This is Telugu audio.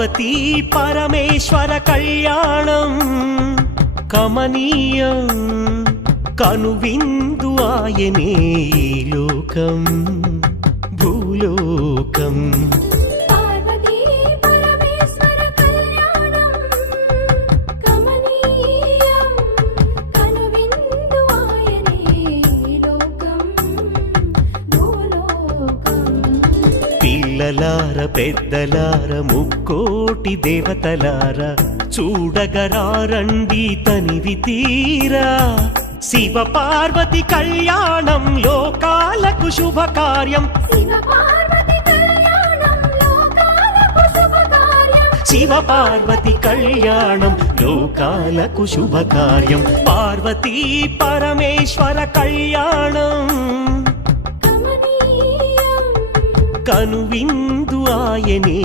పార్వతీ పరమేశ్వర కళ్యాణం కమనీయం కనువిందు ఆయనే ఈ లోకం భూలోకం పిల్లలార పెద్దలార ముక్కోటి దేవతలార చూడగరారండి తనివి తీరా శివ పార్వతి కళ్యాణం లోకాలకు శుభకార్యం శివ పార్వతి కళ్యాణం లోకాలకు శుభకార్యం పార్వతీ పరమేశ్వర కళ్యాణం కనువిందు ఆయనే